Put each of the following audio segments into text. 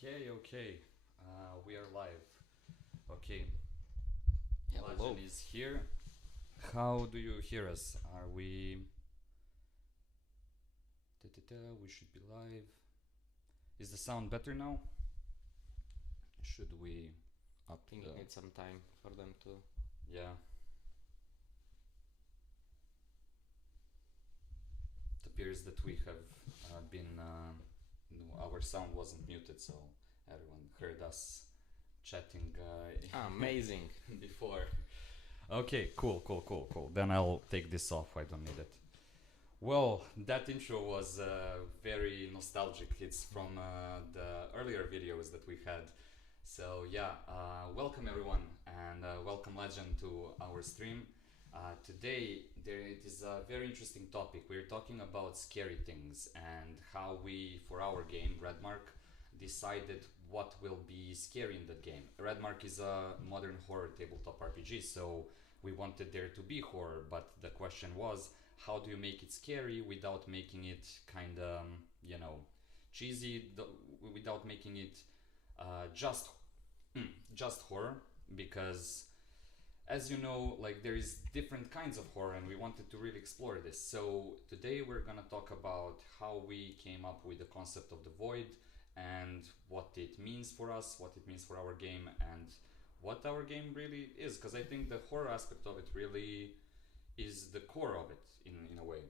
Okay. We are live. Okay. Hello. Lajan is here. How do you hear us? Are we. We should be live. Is the sound better now? Should we up I think the. it needs some time for them to. Yeah. It appears that we have been. No, our sound wasn't muted, so everyone heard us chatting Amazing. before. Okay, cool. Then I'll take this off. I don't need it. Well, that intro was very nostalgic. It's from the earlier videos that we had. So yeah, welcome everyone and welcome Legend to our stream. Today it is a very interesting topic. We're talking about scary things and how we, for our game RedMark, decided what will be scary in that game. RedMark is a modern horror tabletop RPG, so we wanted there to be horror, but the question was, how do you make it scary without making it kind of, cheesy, without making it just just horror? Because as you know, like there is different kinds of horror, and we wanted to really explore this. So today we're gonna talk about how we came up with the concept of the void and what it means for us, what it means for our game, and what our game really is. Because I think the horror aspect of it really is the core of it in a way.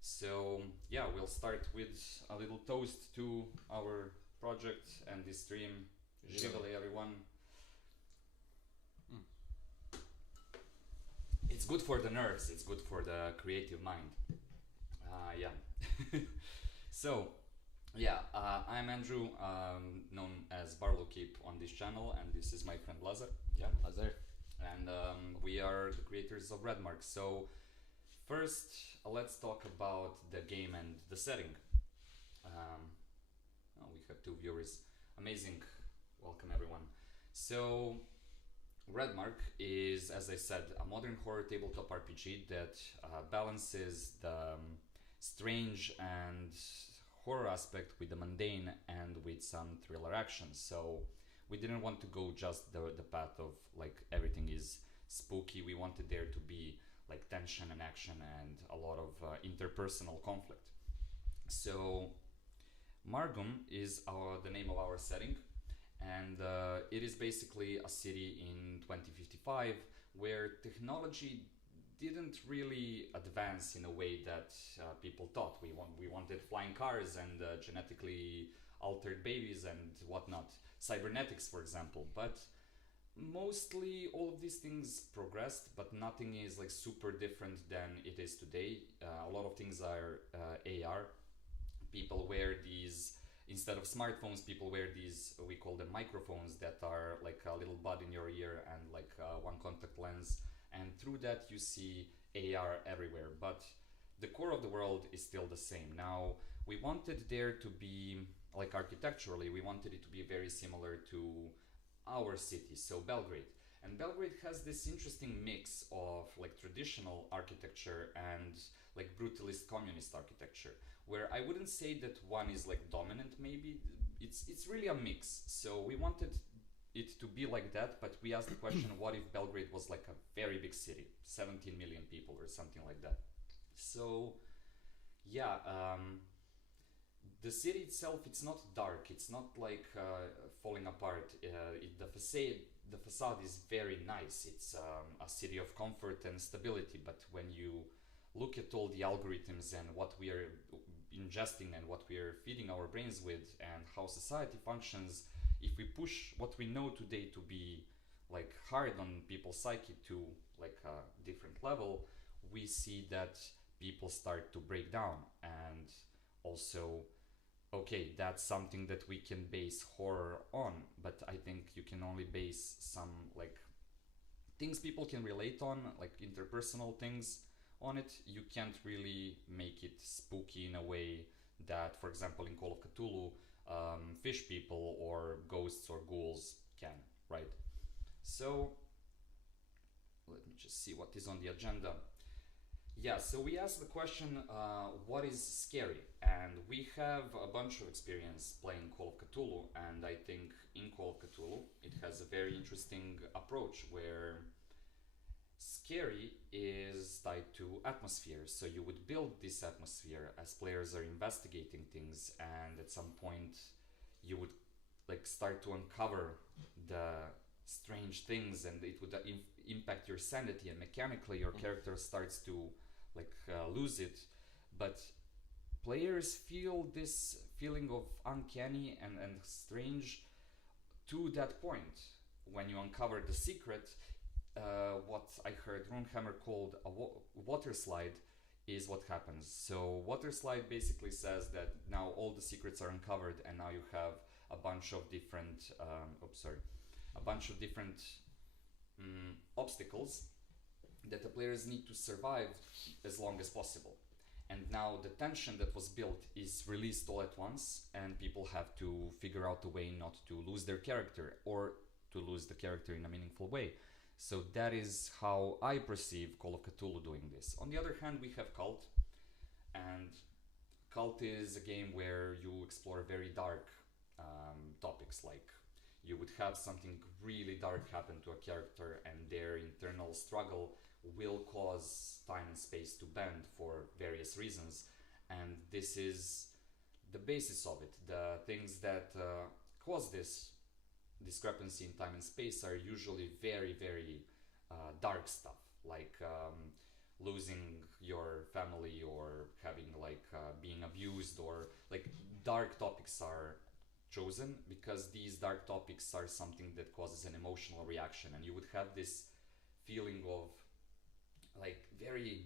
So yeah, we'll start with a little toast to our project and this stream. Živeli everyone. It's good for the nerves, it's good for the creative mind. Yeah. So yeah, I'm Andrew, known as Barlow Keep on this channel, and this is my friend Lazar. Yeah, Lazar. and we are the creators of RedMark. So first, let's talk about the game and the setting. We have two viewers. Amazing. Welcome, everyone. So, RedMark is, as I said, a modern horror tabletop RPG that balances the strange and horror aspect with the mundane and with some thriller action. So, we didn't want to go just the path of like everything is spooky. We wanted there to be like tension and action and a lot of interpersonal conflict. So Margum is the name of our setting, and it is basically a city in 2055 where technology didn't really advance in a way that people thought. We wanted flying cars and genetically altered babies and whatnot, cybernetics, for example, but mostly all of these things progressed, but nothing is like super different than it is today. A lot of things are AR. People wear these, instead of smartphones, people wear these, we call them microphones, that are like a little bud in your ear and like one contact lens, and through that you see AR everywhere, but the core of the world is still the same. Now, we wanted there to be, like architecturally, we wanted it to be very similar to our city, so Belgrade. And Belgrade has this interesting mix of like traditional architecture and like brutalist communist architecture, where I wouldn't say that one is like dominant. Maybe it's really a mix. So we wanted it to be like that, but we asked the question: what if Belgrade was like a very big city, 17 million people or something like that? So yeah, the city itself, it's not dark, it's not like falling apart. The facade is very nice. It's a city of comfort and stability, but when you look at all the algorithms and what we are ingesting and what we are feeding our brains with and how society functions, if we push what we know today to be like hard on people's psyche to like a different level, we see that people start to break down. And also, okay, that's something that we can base horror on, but I think you can only base some like things people can relate on, like interpersonal things on it. You can't really make it spooky in a way that, for example, in Call of Cthulhu, fish people or ghosts or ghouls can, right? So let me just see what is on the agenda. Yeah, so we asked the question, what is scary? And we have a bunch of experience playing Call of Cthulhu, and I think in Call of Cthulhu it has a very interesting approach where scary is tied to atmosphere. So you would build this atmosphere as players are investigating things, and at some point you would like start to uncover the strange things, and it would impact your sanity, and mechanically your character starts to lose it. But players feel this feeling of uncanny and strange to that point when you uncover the secret. What I heard Runehammer called a water slide is what happens. So water slide basically says that now all the secrets are uncovered, and now you have a bunch of different a bunch of different obstacles that the players need to survive as long as possible. And now the tension that was built is released all at once, and people have to figure out a way not to lose their character, or to lose the character in a meaningful way. So that is how I perceive Call of Cthulhu doing this. On the other hand, we have Cult, and Cult is a game where you explore very dark topics, like you would have something really dark happen to a character, and their internal struggle will cause time and space to bend for various reasons. And this is the basis of it. The things that cause this discrepancy in time and space are usually very, very dark stuff, like losing your family, or having being abused, or dark topics are chosen because these dark topics are something that causes an emotional reaction, and you would have this feeling of very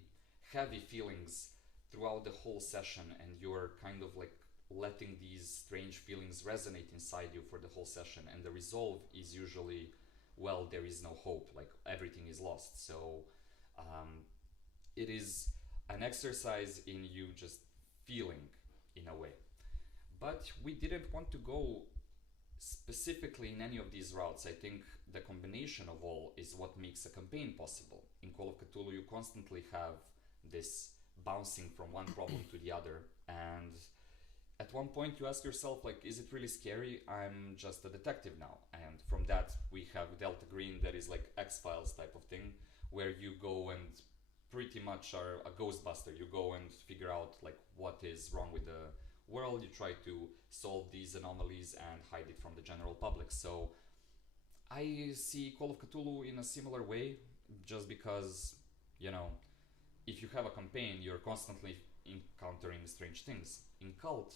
heavy feelings throughout the whole session, and you're kind of letting these strange feelings resonate inside you for the whole session. And the resolve is usually, well, there is no hope, everything is lost. So it is an exercise in you just feeling, in a way. But we didn't want to go specifically in any of these routes. I think the combination of all is what makes a campaign possible. In Call of Cthulhu, you constantly have this bouncing from one problem to the other, and at one point you ask yourself, is it really scary? I'm just a detective now. And from that we have Delta Green, that is X-Files type of thing, where you go and pretty much are a ghostbuster. You go and figure out what is wrong with the world. You try to solve these anomalies and hide it from the general public. So I see Call of Cthulhu in a similar way, just because, if you have a campaign, you're constantly encountering strange things. In Cult,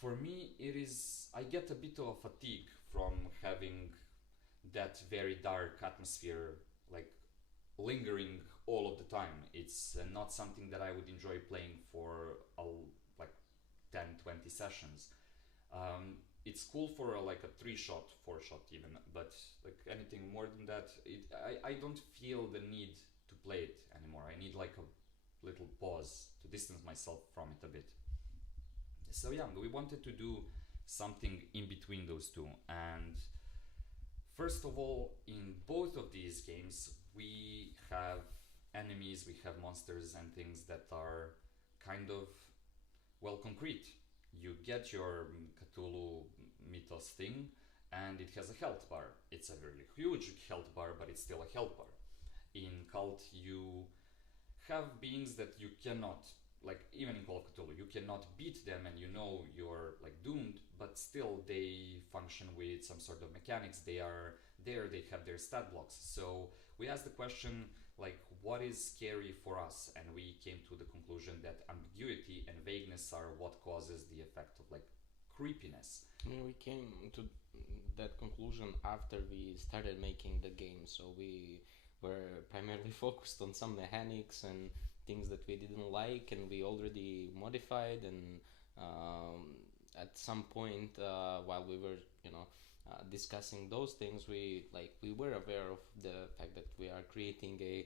for me, I get a bit of fatigue from having that very dark atmosphere lingering all of the time. It's not something that I would enjoy playing for 10, 20 sessions. It's cool for a 3-shot, 4-shot even, but anything more than that, I don't feel the need to play it anymore. I need a little pause to distance myself from it a bit. So yeah, we wanted to do something in between those two. And first of all, in both of these games, we have enemies, we have monsters and things that are kind of, concrete. You get your Cthulhu mythos thing, and it has a health bar. It's a really huge health bar, but it's still a health bar. In Cult, you have beings that you cannot, even in Call of Cthulhu, you cannot beat them, and you're doomed, but still they function with some sort of mechanics. They are there, they have their stat blocks. So we asked the question, what is scary for us? And we came to the conclusion that ambiguity and vagueness are what causes the effect of creepiness. We came to that conclusion after we started making the game, so we were primarily focused on some mechanics and things that we didn't like, and we already modified. And at some point, while we were discussing those things, we were aware of the fact that we are creating a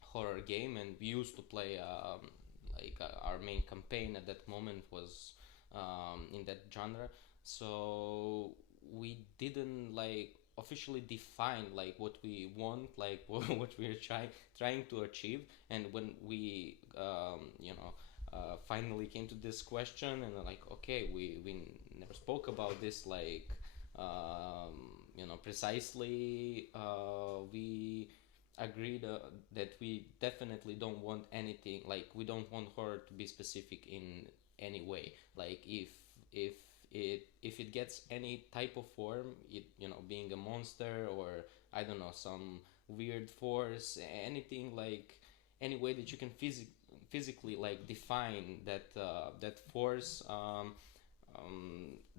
horror game, and we used to play our main campaign at that moment was in that genre. So we didn't officially define like what we want, like what we're trying to achieve. And when we finally came to this question, and like, okay, we never spoke about this like precisely. We agreed that we definitely don't want anything, like we don't want horror to be specific in any way. Like if if it gets any type of form, it being a monster, or I don't know, some weird force, anything, like any way that you can physically like define that force,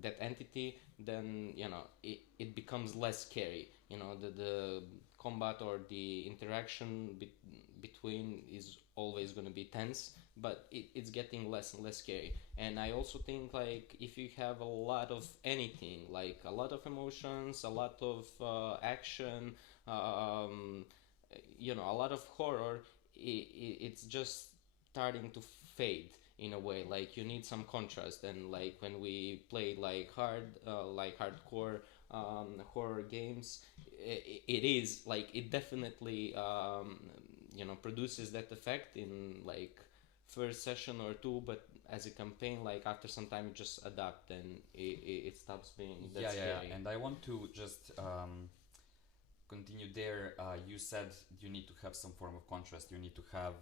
that entity, then it becomes less scary. The combat or the interaction between is always going to be tense, but it's getting less and less scary. And I also think like if you have a lot of anything, like a lot of emotions, a lot of action, um, a lot of horror, it's just starting to fade in a way. Like you need some contrast. And like when we play like hardcore horror games, it is like it definitely produces that effect in like first session or two, but as a campaign, like after some time you just adapt, and it stops being that scary. And I want to just continue there. You said you need to have some form of contrast. You need to have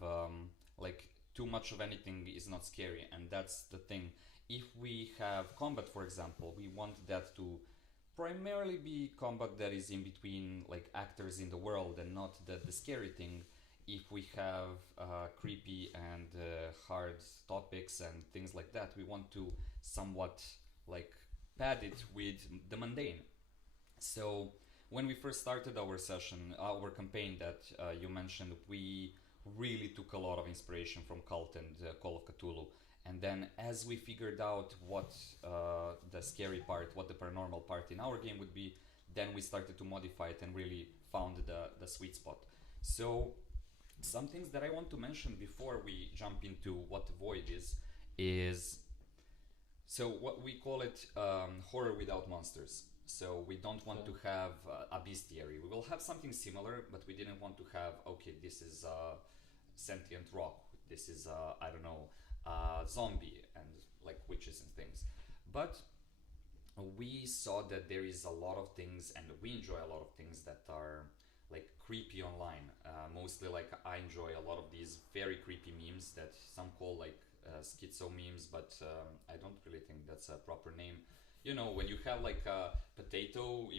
like too much of anything is not scary, and that's the thing. If we have combat, for example, we want that to primarily be combat that is in between like actors in the world and not the scary thing. If we have creepy and hard topics and things like that, we want to somewhat like pad it with the mundane. So when we first started our session, our campaign that you mentioned, we really took a lot of inspiration from Cult and Call of Cthulhu. And then as we figured out what the scary part, what the paranormal part in our game would be, then we started to modify it and really found the sweet spot. So some things that I want to mention before we jump into what the Void is so what we call it horror without monsters. So we don't want to have a bestiary. We will have something similar, but we didn't want to have, okay, this is a sentient rock, this is I don't know, zombie and like witches and things. But we saw that there is a lot of things, and we enjoy a lot of things that are like creepy online. Mostly, like I enjoy a lot of these very creepy memes that some call like schizo memes, but I don't really think that's a proper name. You know, when you have like a potato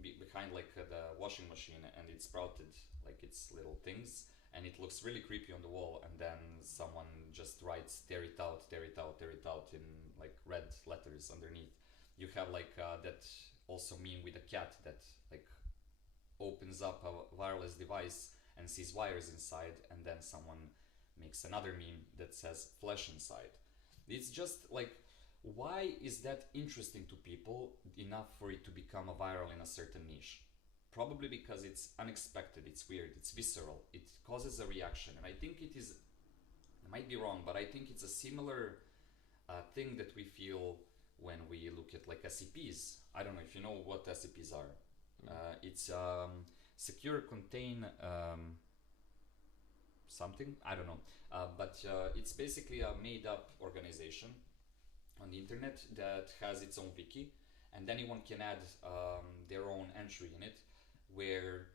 behind like the washing machine, and it sprouted like its little things, and it looks really creepy on the wall, and then someone just writes "tear it out, tear it out, tear it out" in like red letters underneath. You have like that also meme with a cat that like opens up a wireless device and sees wires inside, and then someone makes another meme that says flesh inside. It's just like, why is that interesting to people enough for it to become a viral in a certain niche? Probably because it's unexpected, it's weird, it's visceral, it causes a reaction. And I think it is, I might be wrong, but I think it's a similar thing that we feel when we look at like SCPs. I don't know if you know what SCPs are. It's secure, contain something, I don't know. But it's basically a made up organization on the internet that has its own wiki, and anyone can add their own entry in it, where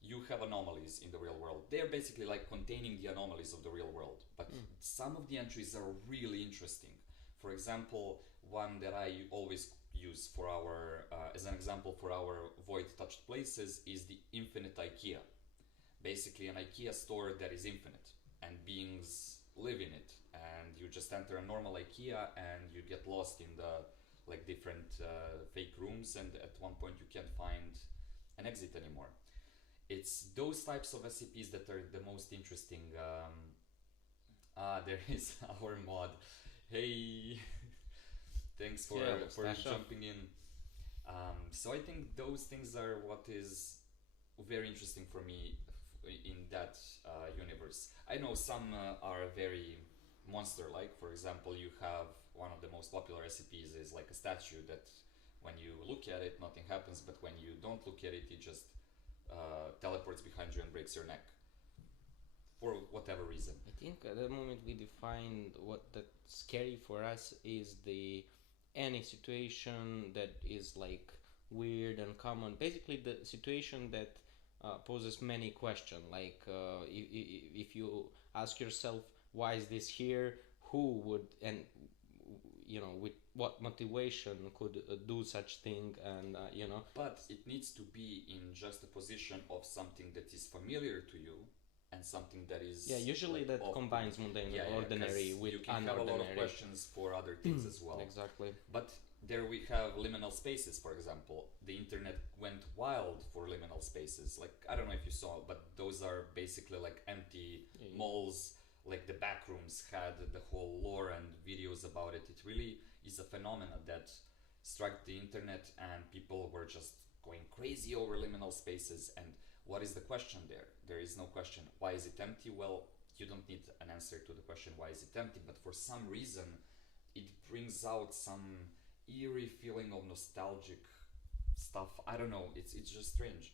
you have anomalies in the real world. They're basically like containing the anomalies of the real world, but some of the entries are really interesting. For example, one that I always use for our as an example for our void touched places is the infinite IKEA. Basically an IKEA store that is infinite, and beings live in it, and you just enter a normal IKEA and you get lost in the like different fake rooms, and at one point you can't find an exit anymore. It's those types of SCPs that are the most interesting. There is our mod. Hey, thanks for jumping in. So I think those things are what is very interesting for me in that universe. I know some are very monster-like. For example, you have one of the most popular SCPs is like a statue that When you look at it, nothing happens, but when you don't look at it, it just teleports behind you and breaks your neck for whatever reason. I think at the moment we defined what that's scary for us is the any situation that is like weird and common. Basically, the situation that poses many questions. Like if you ask yourself, why is this here? Who would and with what motivation could do such thing and. But it needs to be in juxtaposition of something that is familiar to you and something that is usually like that off combines mundane and 'cause ordinary with you can have a lot of questions for other things as well. Exactly. But there we have liminal spaces, for example. The internet went wild for liminal spaces. Like, I don't know if you saw, but those are basically like empty malls. Like the back rooms had the whole lore and videos about it. It really is a phenomenon that struck the internet, and people were just going crazy over liminal spaces. And what is the question there? There is no question. Why is it empty? Well, you don't need an answer to the question why is it empty, but for some reason it brings out some eerie feeling of nostalgic stuff. I don't know, it's just strange.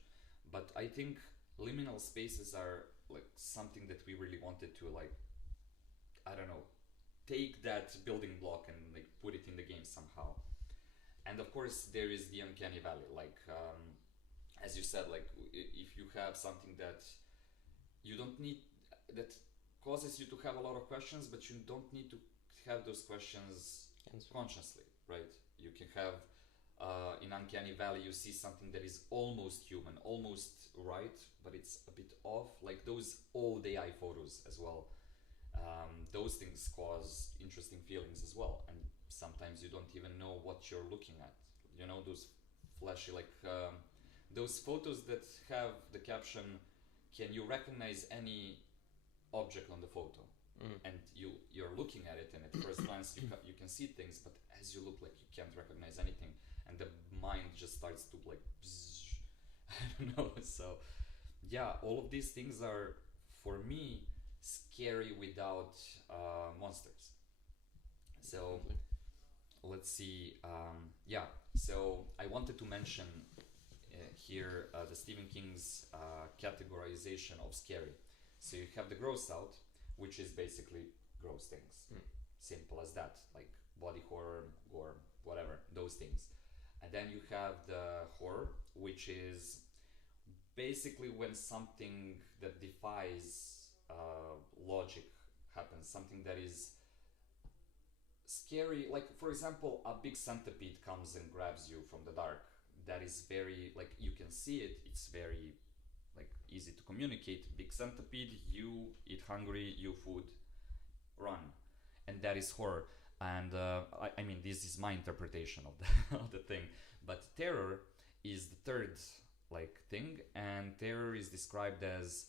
But I think liminal spaces are like something that we really wanted to, like, I don't know, take that building block and like put it in the game somehow. And of course there is the uncanny valley, like as you said, like if you have something that you don't need, that causes you to have a lot of questions, but you don't need to have those questions consciously, right? You can have in uncanny valley you see something that is almost human, almost right, but it's a bit off, like those old AI photos as well. Those things cause interesting feelings as well, and sometimes you don't even know what you're looking at. You know, those flashy, like those photos that have the caption, can you recognize any object on the photo? And you're looking at it, and at first glance you can see things, but as you look, like, you can't recognize anything, and the mind just starts to like bzzz, I don't know. So yeah, all of these things are for me scary without monsters. So let's see. So I wanted to mention here the Stephen King's categorization of scary. So you have the gross out, which is basically gross things. Simple as that, like body horror, gore, whatever, those things. And then you have the horror, which is basically when something that defies logic happens, something that is scary, like for example a big centipede comes and grabs you from the dark. That is very, like, you can see it, it's very like easy to communicate. Big centipede, you eat hungry, you food, run. And that is horror. And I mean, this is my interpretation of of the thing, but terror is the third like thing, and terror is described as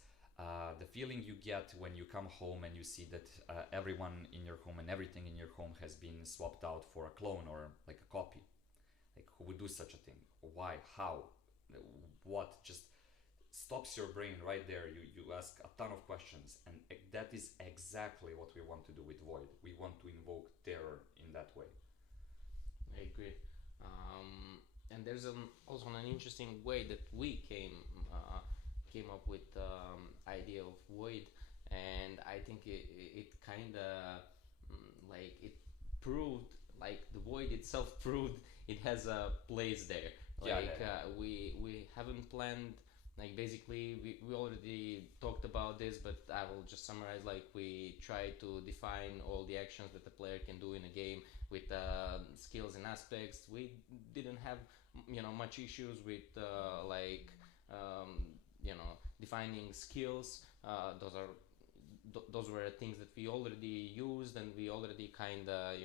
the feeling you get when you come home and you see that everyone in your home and everything in your home has been swapped out for a clone or like a copy. Like, who would do such a thing? Why? How? What? Just stops your brain right there. You ask a ton of questions, and that is exactly what we want to do with Void. We want to invoke terror in that way. I agree. And there's also an interesting way that we came up with idea of Void, and I think it kind of like it proved, like the Void itself proved it has a place there. Like we haven't planned, like basically we already talked about this, but I will just summarize. Like, we try to define all the actions that the player can do in a game with skills and aspects. We didn't have much issues with defining skills. Those were things that we already used, and we already kind of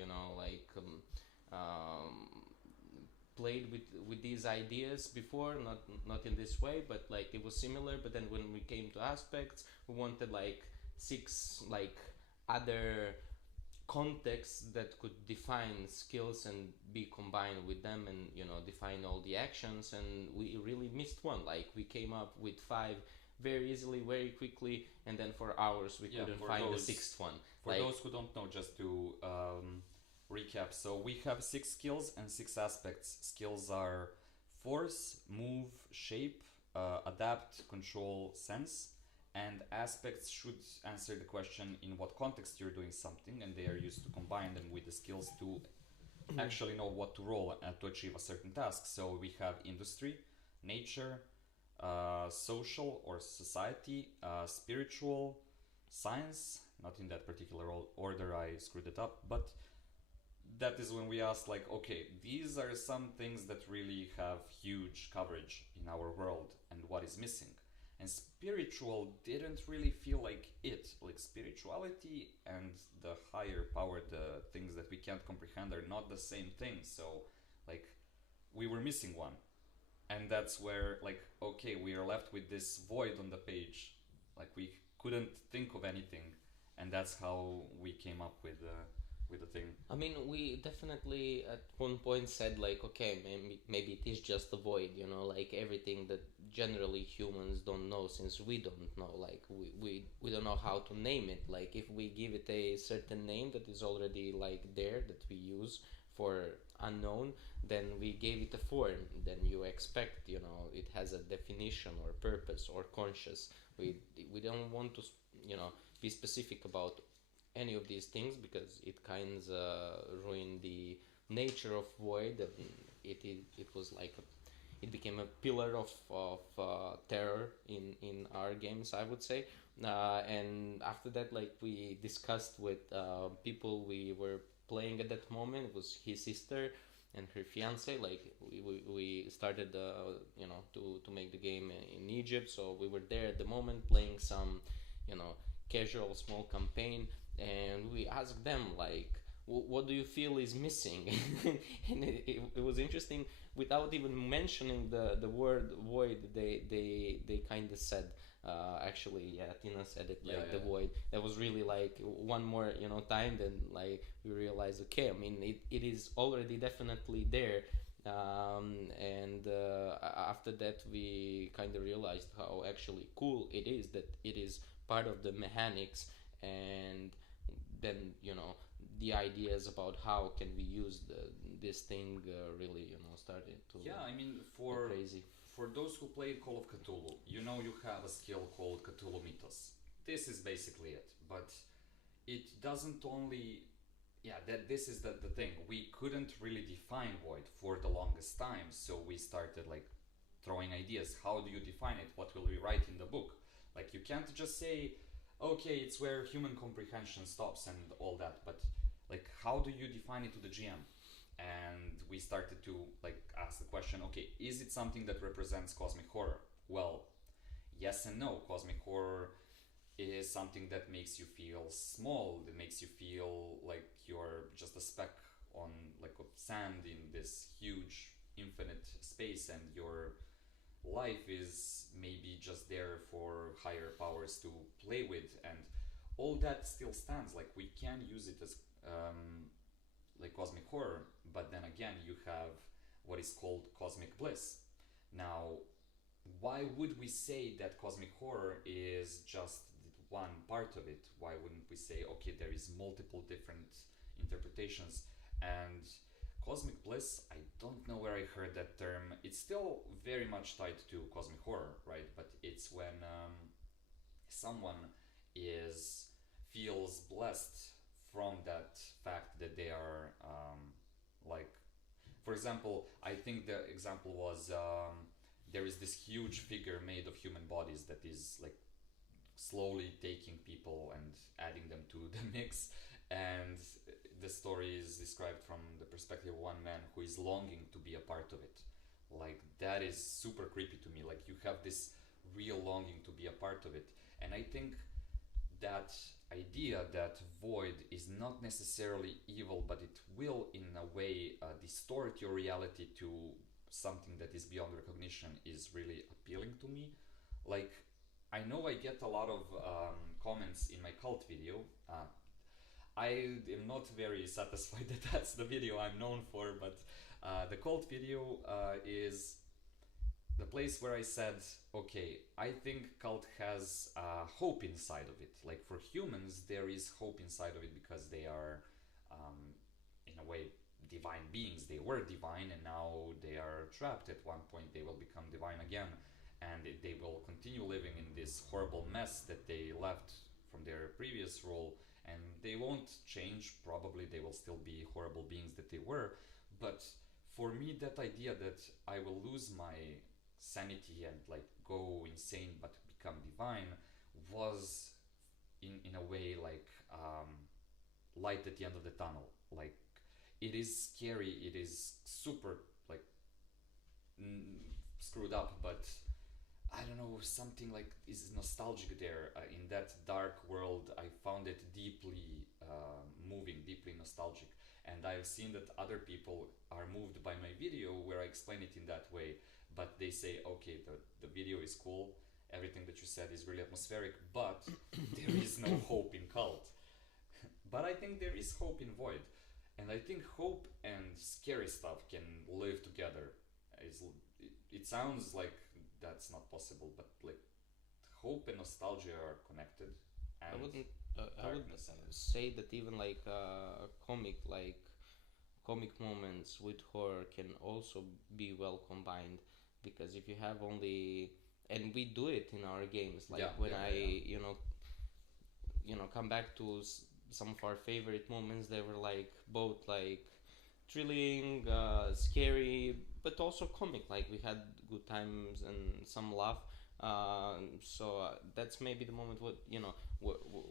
played with these ideas before, not in this way, but like it was similar. But then when we came to aspects, we wanted like 6 like other contexts that could define skills and be combined with them, and define all the actions. And we really missed one. Like, we came up with 5 very easily, very quickly, and then for hours we couldn't find the 6th one. For those who don't know, just to recap. So we have six skills and six aspects. Skills are force, move, shape, adapt, control, sense. And aspects should answer the question in what context you're doing something, and they are used to combine them with the skills to actually know what to roll to achieve a certain task. So we have industry, nature, social or society, spiritual, science. Not in that particular order, I screwed it up, but that is when we ask, like, okay, these are some things that really have huge coverage in our world, and what is missing. And spiritual didn't really feel like it. Like, spirituality and the higher power, the things that we can't comprehend, are not the same thing. So, like, we were missing one. And that's where, like, okay, we are left with this void on the page. Like, we couldn't think of anything. And that's how we came up with the thing. I mean, we definitely at one point said like, okay, maybe it is just a void, you know, like everything that generally humans don't know, since we don't know, like we don't know how to name it. Like if we give it a certain name that is already like there that we use for unknown, then we gave it a form. Then you expect, you know, it has a definition or purpose or conscious. We don't want to, you know, be specific about any of these things because it kind of ruined the nature of void. It was like it became a pillar of terror in our games, I would say. And after that, like we discussed with people we were playing at that moment, it was his sister and her fiance. Like we started you know, to make the game in Egypt, so we were there at the moment playing some, you know, casual small campaign, and we asked them like, what do you feel is missing? And it was interesting, without even mentioning the word void, they kind of said, actually, yeah, Tina said it, like the void. That was really like one more, you know, time. Then like we realized, okay, I mean it is already definitely there. And after that we kind of realized how actually cool it is that it is part of the mechanics. And then, you know, the ideas about how can we use this thing really, you know, started to I mean, go crazy. for those who played Call of Cthulhu, you know, you have a skill called Cthulhu Mythos. This is basically it, but it doesn't only, that this is the thing. We couldn't really define void for the longest time, so we started like throwing ideas. How do you define it? What will we write in the book? Like, you can't just say, okay, it's where human comprehension stops and all that, but like, how do you define it to the GM? And we started to like ask the question, okay, is it something that represents cosmic horror? Well, yes and no. Cosmic horror is something that makes you feel small, that makes you feel like you're just a speck on like of sand in this huge infinite space, and your life is maybe just there for higher powers to play with. And all that still stands. Like, we can use it as like cosmic horror, but then again you have what is called cosmic bliss. Now, why would we say that cosmic horror is just one part of it? Why wouldn't we say, okay, there is multiple different interpretations? And cosmic bliss, I don't know where I heard that term. It's still very much tied to cosmic horror, right? But it's when someone feels blessed from that fact that they are like, for example, I think the example was there is this huge figure made of human bodies that is like slowly taking people and adding them to the mix. And the story is described from the perspective of one man who is longing to be a part of it. Like, that is super creepy to me. Like, you have this real longing to be a part of it. And I think that idea that void is not necessarily evil, but it will in a way distort your reality to something that is beyond recognition, is really appealing to me. Like, I know I get a lot of comments in my cult video. I am not very satisfied that that's the video I'm known for, but the cult video is the place where I said, okay, I think cult has hope inside of it. Like, for humans, there is hope inside of it because they are in a way divine beings. They were divine and now they are trapped. At one point they will become divine again, and they will continue living in this horrible mess that they left from their previous role, and they won't change. Probably they will still be horrible beings that they were. But for me, that idea that I will lose my sanity and like go insane but become divine was in a way like light at the end of the tunnel. Like, it is scary, it is super like screwed up, but I don't know, something like is nostalgic there. In that dark world, I found it deeply moving, deeply nostalgic. And I've seen that other people are moved by my video where I explain it in that way, but they say, okay, the video is cool, everything that you said is really atmospheric, but there is no hope in Cult. But I think there is hope in Void. And I think hope and scary stuff can live together. It sounds like that's not possible, but like hope and nostalgia are connected. And I would darkness and say that even like comic moments with horror can also be well combined, because if you have only, and we do it in our games, like yeah, when yeah, I yeah, yeah. come back to some of our favorite moments, they were like both like thrilling, scary, but also comic. Like we had good times and some laugh. That's maybe the moment what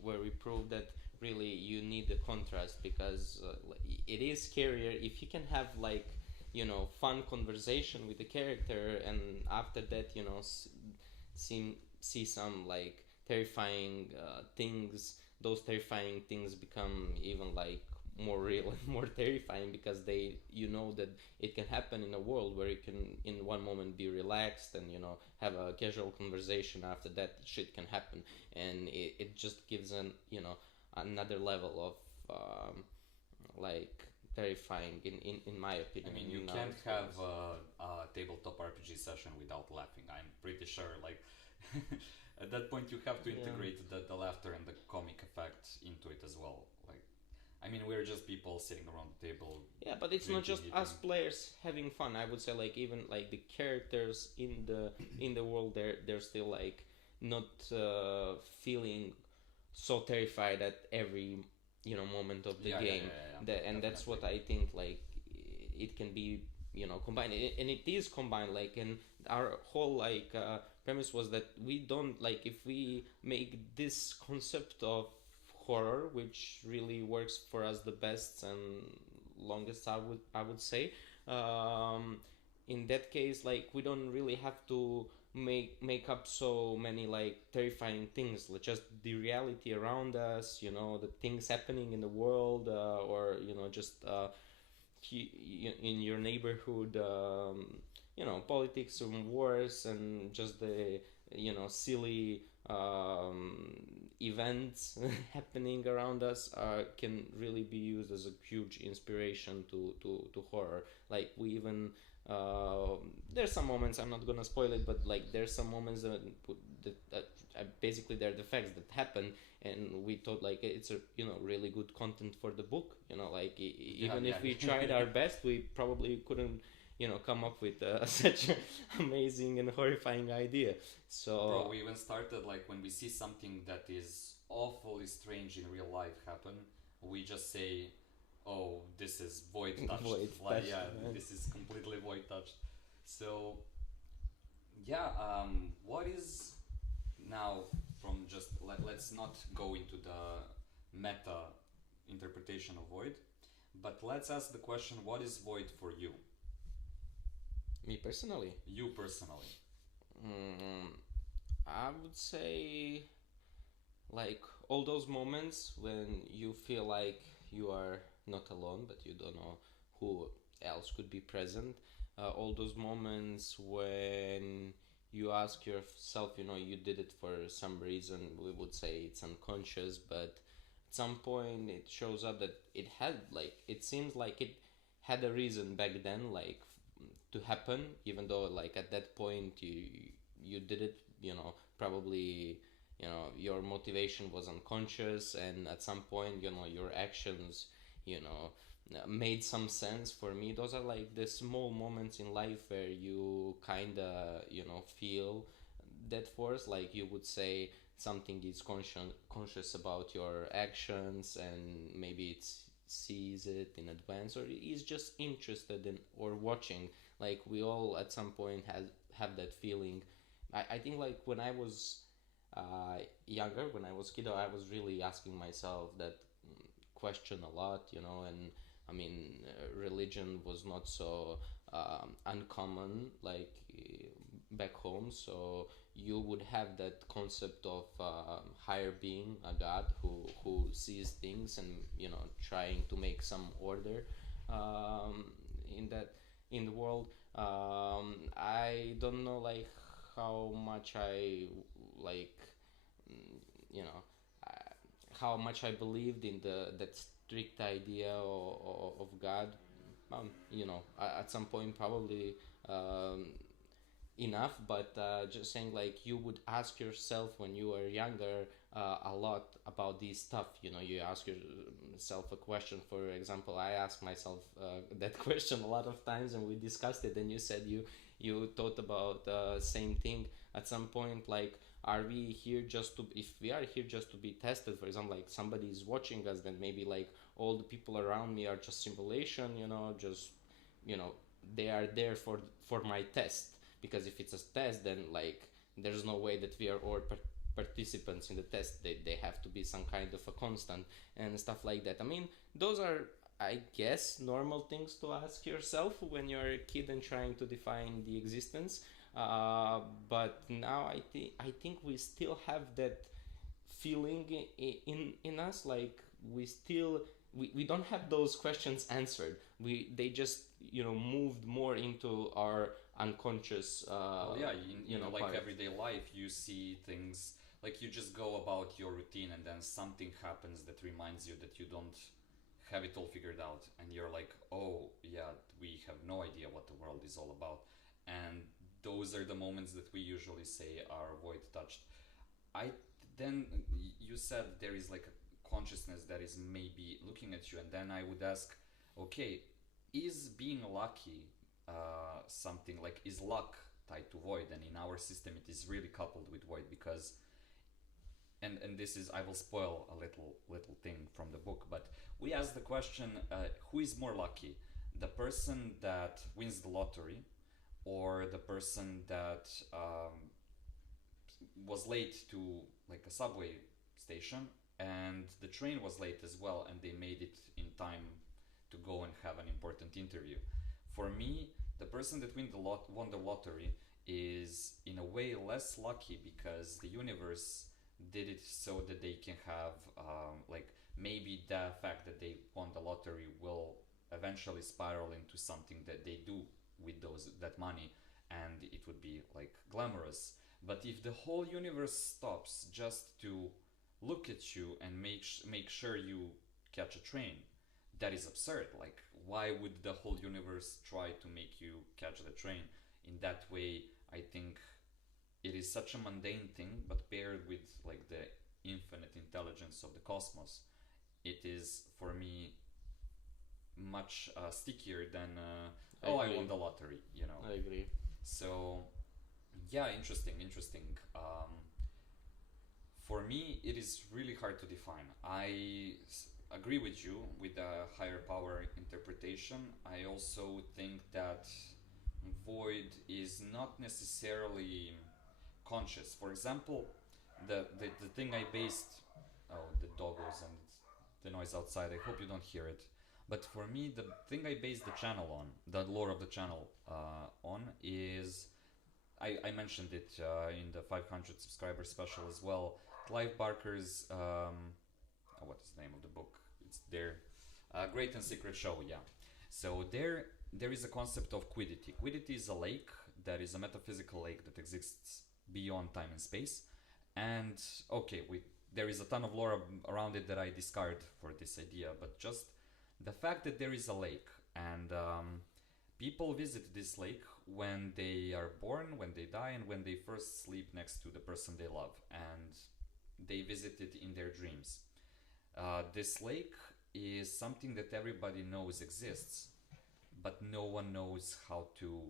where we prove that really you need the contrast, because it is scarier if you can have like fun conversation with the character, and after that see some like terrifying things. Those terrifying things become even like more real and more terrifying, because that it can happen in a world where you can in one moment be relaxed and have a casual conversation. After that shit can happen, and it just gives another level of like terrifying in my opinion. I mean, you in our can't have experience. a tabletop RPG session without laughing. I'm pretty sure. Like, at that point, you have to Yeah. integrate the laughter and the comic effect into it as well. Like, I mean, we're just people sitting around the table, Yeah, but it's not drinking, just us eating. players having fun. I would say like even like the characters in the world, they're still like not feeling so terrified at every moment of the Yeah, yeah, game. yeah, yeah, And yeah. that's Definitely. what I think like it can be combined. And it is combined, like, and our whole like premise was that we don't like, if we make this concept of horror, which really works for us the best and longest, I would say. um, in that case, like, we don't really have to make up so many like terrifying things, like just the reality around us, the things happening in the world, or just in your neighborhood, politics and wars, and just the silly events happening around us can really be used as a huge inspiration to horror. Like, we even there's some moments, I'm not gonna spoil it, but like there's some moments that basically they're the facts that happen, and we thought like it's a really good content for the book. Like, Yeah, even yeah. if we tried our best, we probably couldn't come up with such an amazing and horrifying idea. Bro, So we even started like when we see something that is awfully strange in real life happen, we just say, "Oh, this is void touched." void Like, touched, yeah, man. this is completely void touched. So, yeah, what is now from just let's not go into the meta interpretation of void, but let's ask the question: what is void for you? Me personally, You personally? mm, I would say like all those moments when you feel like you are not alone, but you don't know who else could be present. All those moments when you ask yourself, you did it for some reason. We would say it's unconscious, but at some point it shows up that it seems like it had a reason back then, like to happen, even though like at that point you did it, probably your motivation was unconscious, and at some point your actions you know made some sense for me. Those are like the small moments in life where you kind of, feel that force. Like you would say something is conscious about your actions, and maybe it sees it in advance, or is just interested in or watching. Like we all at some point have that feeling. I think like when I was younger, when I was kid, I was really asking myself that question a lot, and I mean, religion was not so uncommon like back home, so you would have that concept of higher being, a god who sees things and trying to make some order um, in that in the world. I don't know like how much I like you know uh, how much I believed in the that strict idea of God. At some point probably um, enough, but just saying like you would ask yourself when you were younger a lot about these stuff. You ask yourself a question. For example, I asked myself that question a lot of times, and we discussed it. And you said you thought about the same thing at some point. Like, are we here just to? If we are here just to be tested, for example, like somebody is watching us, then maybe like all the people around me are just simulation. Just you know they are there for my test, because if it's a test, then like there's no way that we are all participants in the test. They have to be some kind of a constant and stuff like that. I mean, those are, I guess, normal things to ask yourself when you're a kid and trying to define the existence. But now I think we still have that feeling in us, like we don't have those questions answered. They just moved more into our unconscious Well, yeah, in like part. everyday life, you see things like you just go about your routine, and then something happens that reminds you that you don't have it all figured out, and you're like, oh yeah, we have no idea what the world is all about, and those are the moments that we usually say are void touched. I then You said there is like a consciousness that is maybe looking at you, and then I would ask, okay, is being lucky something like, is luck tied to void? And in our system, it is really coupled with void because, and this is, I will spoil a little thing from the book, but we ask the question, who is more lucky, the person that wins the lottery or the person that was late to like a subway station, and the train was late as well, and they made it in time to go and have an important interview. For me, the person that won the lottery is in a way less lucky, because the universe did it so that they can have like, maybe the fact that they won the lottery will eventually spiral into something that they do with that money, and it would be like glamorous. But if the whole universe stops just to look at you and make sure you catch a train, that is absurd. Like, why would the whole universe try to make you catch the train? In that way, I think it is such a mundane thing, but paired with like the infinite intelligence of the cosmos, it is for me much stickier than oh, I won the lottery, I agree. So yeah, interesting. For me, it is really hard to define. Agree with you with the higher power interpretation. I also think that void is not necessarily conscious. For example, the thing I based, oh, the doggos and the noise outside, I hope you don't hear it. But for me, the thing I based the channel on, the lore of the channel on, is I mentioned it in the 500 subscriber special as well. Clive Barker's what is the name of the book? It's there, Great and Secret Show. Yeah. So there is a concept of quiddity. Quiddity is a lake that is a metaphysical lake that exists beyond time and space. And okay, there is a ton of lore around it that I discard for this idea, but just the fact that there is a lake, and people visit this lake when they are born, when they die, and when they first sleep next to the person they love, and they visit it in their dreams. This lake is something that everybody knows exists, but no one knows how to,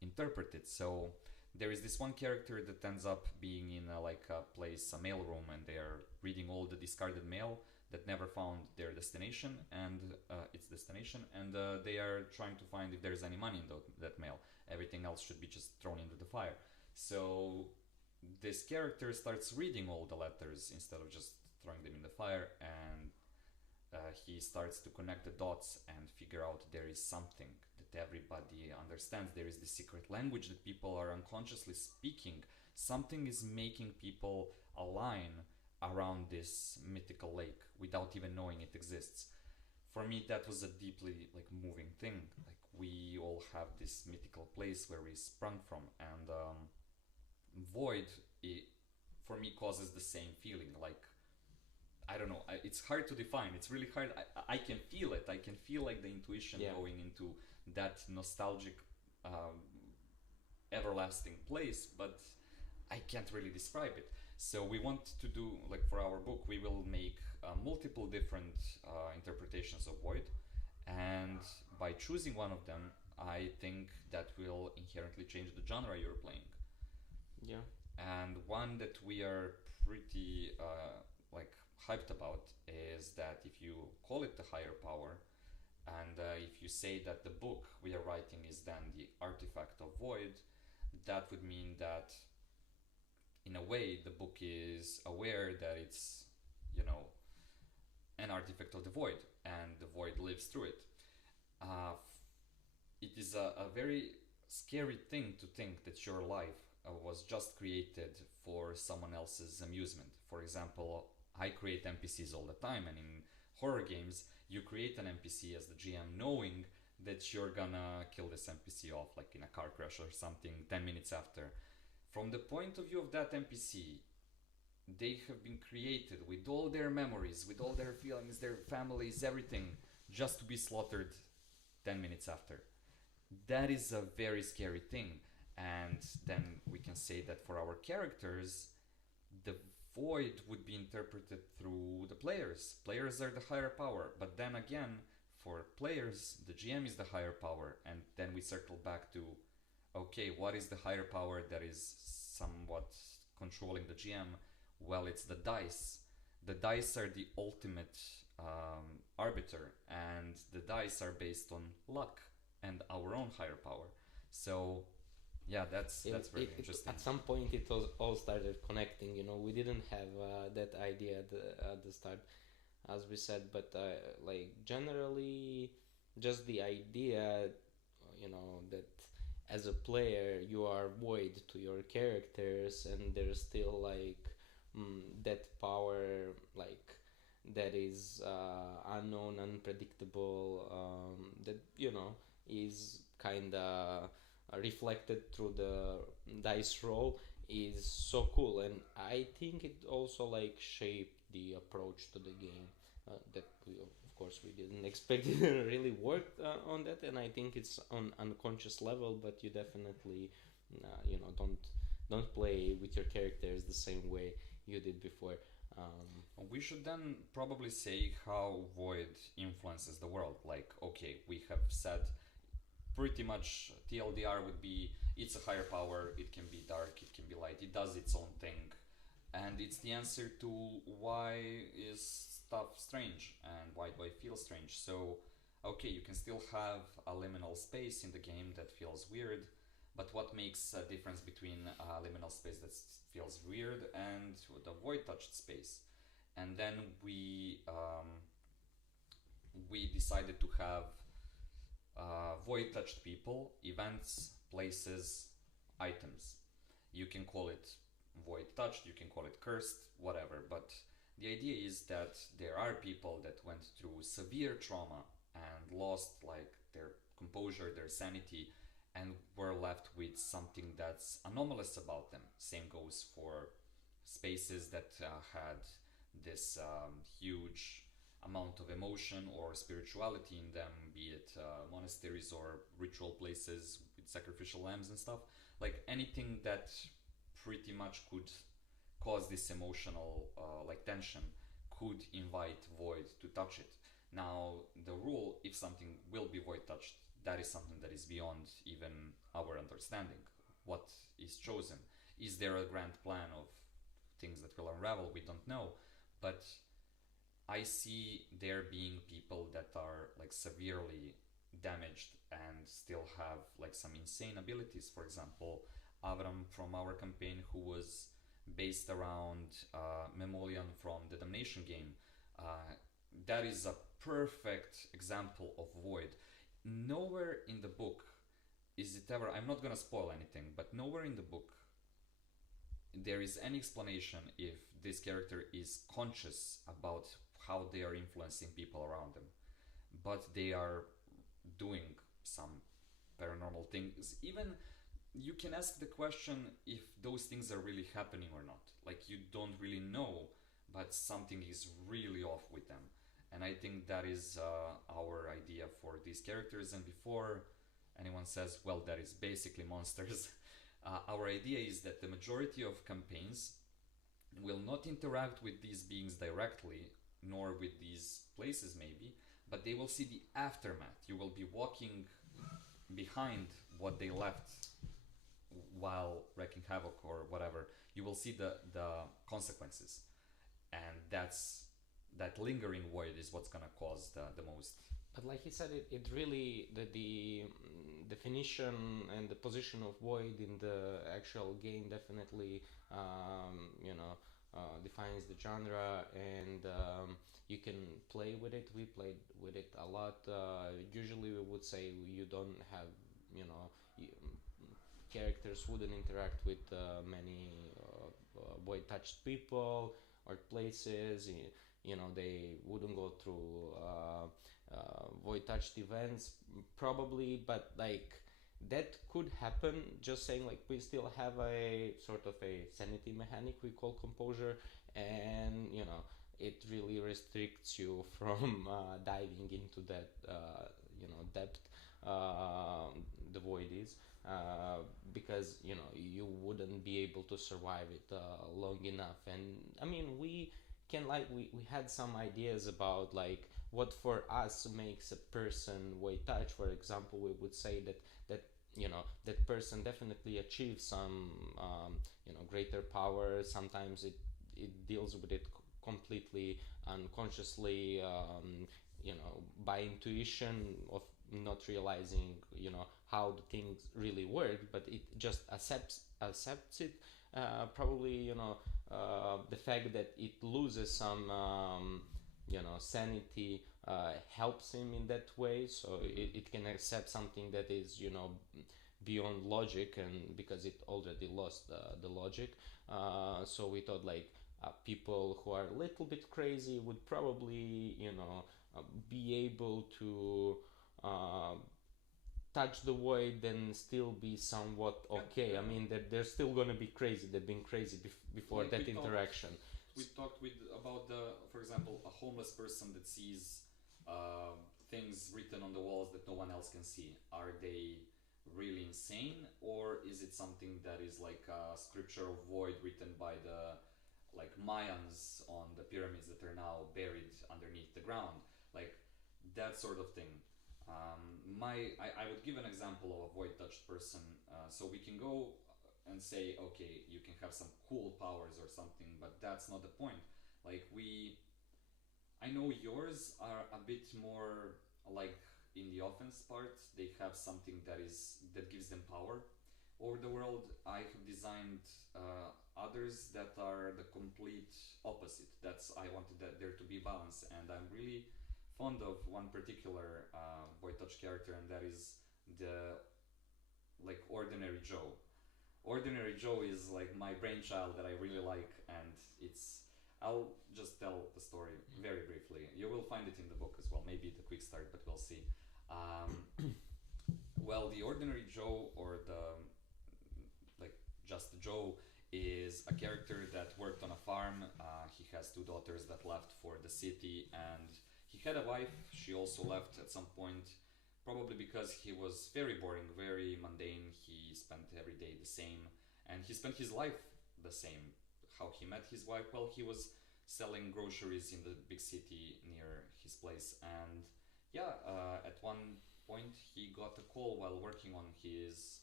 interpret it. So there is this one character that ends up being in like a place, a mailroom, and they are reading all the discarded mail that never found their destination and its destination, and they are trying to find if there's any money in that mail. Everything else should be just thrown into the fire. So this character starts reading all the letters instead of just throwing them in the fire, and he starts to connect the dots and figure out there is something that everybody understands. There is the secret language that people are unconsciously speaking. Something is making people align around this mythical lake without even knowing it exists. For me, that was a deeply moving thing. Like, we all have this mythical place where we sprung from, and void, for me, causes the same feeling. Like, I don't know, it's hard to define. It's really hard. I can feel it. I can feel like the intuition going into that nostalgic, everlasting place, but I can't really describe it. So we want to do, like, for our book, we will make multiple different interpretations of void, and by choosing one of them, I think that will inherently change the genre you're playing. Yeah. And one that we are pretty hyped about is that if you call it the higher power, and if you say that the book we are writing is then the artifact of void, that would mean that in a way the book is aware that it's, an artifact of the void, and the void lives through it. It is a very scary thing to think that your life was just created for someone else's amusement. For example, I create NPCs all the time, and in horror games, you create an NPC as the GM knowing that you're gonna kill this NPC off, like in a car crash or something, 10 minutes after. From the point of view of that NPC, they have been created with all their memories, with all their feelings, their families, everything, just to be slaughtered 10 minutes after. That is a very scary thing. And then we can say that for our characters, the void would be interpreted through the players. Players are the higher power, but then again, for players, the GM is the higher power, and then we circle back to, okay, what is the higher power that is somewhat controlling the GM? Well, it's the dice. The dice are the ultimate arbiter, and the dice are based on luck and our own higher power. So yeah, that's very interesting. At some point, it was all started connecting. We didn't have that idea at the start, as we said, but generally, just the idea, that as a player you are void to your characters, and there's still that power, that is unknown, unpredictable, that is kind of reflected through the dice roll, is so cool. And I think it also shaped the approach to the game, that we, of course, we didn't expect it really worked on that, and I think it's on unconscious level, but you definitely don't play with your characters the same way you did before. We should then probably say how void influences the world. Okay, we have said pretty much TLDR would be, it's a higher power, it can be dark, it can be light, it does its own thing, and it's the answer to why is stuff strange and why do I feel strange. So okay, you can still have a liminal space in the game that feels weird, but what makes a difference between a liminal space that feels weird and the void touched space? And then we decided to have void touched people, events, places, items. You can call it void touched, you can call it cursed, whatever, but the idea is that there are people that went through severe trauma and lost their composure, their sanity, and were left with something that's anomalous about them. Same goes for spaces that had this huge amount of emotion or spirituality in them, be it monasteries or ritual places with sacrificial lambs and stuff. Anything that pretty much could cause this emotional tension could invite void to touch it. Now, the rule, if something will be void touched, that is something that is beyond even our understanding. What is chosen? Is there a grand plan of things that will unravel? We don't know. But I see there being people that are like severely damaged and still have like some insane abilities. For example, Avram from our campaign, who was based around Memolian from the Damnation game. That is a perfect example of void. Nowhere in the book is it ever, I'm not gonna spoil anything, but nowhere in the book there is any explanation if this character is conscious about how they are influencing people around them. But they are doing some paranormal things. Even you can ask the question if those things are really happening or not. Like, you don't really know, but something is really off with them. And I think that is our idea for these characters. And before anyone says, well, that is basically monsters, our idea is that the majority of campaigns will not interact with these beings directly, nor with these places maybe, but they will see the aftermath. You will be walking behind what they left while wreaking havoc or whatever. You will see the consequences, and that lingering void is what's gonna cause the most. But like he said, it really the definition and the position of void in the actual game definitely defines the genre, and you can play with it. We played with it a lot. Usually we would say you don't have characters wouldn't interact with many void touched people or places. They wouldn't go through void touched events probably, but like that could happen. Just saying, like, we still have a sort of a sanity mechanic we call composure, and it really restricts you from diving into that depth the void is, because you wouldn't be able to survive it long enough. And I mean, we had some ideas about like what for us makes a person void touch. For example, we would say that that person definitely achieves some greater power. Sometimes it deals with it completely unconsciously, by intuition of not realizing how the things really work, but it just accepts it. Probably the fact that it loses some sanity helps him in that way, so it can accept something that is beyond logic, and because it already lost the logic. So we thought like people who are a little bit crazy would probably be able to touch the void and still be somewhat okay. I mean, that they're still gonna be crazy. They've been crazy before Like that interaction. We talked about for example, a homeless person that sees things written on the walls that no one else can see. Are they really insane, or is it something that is like a scripture of void written by the like Mayans on the pyramids that are now buried underneath the ground, like that sort of thing. I would give an example of a void touched person, so we can go and say, okay, you can have some cool powers or something, but that's not the point. Like I know yours are a bit more like in the offense part. They have something that gives them power over the world. I have designed others that are the complete opposite. I wanted there to be balance, and I'm really fond of one particular void touch character, and that is the like Ordinary Joe. Ordinary Joe is like my brainchild that I really like, and I'll just tell the story very briefly. You will find it in the book as well, maybe the quick start, but we'll see. Well, the Ordinary Joe, or the like just Joe, is a character that worked on a farm. He has two daughters that left for the city, and he had a wife. She also left at some point, probably because he was very boring, very mundane. He spent every day the same, and he spent his life the same. How he met his wife? Well, he was selling groceries in the big city near his place. And at one point he got a call while working on his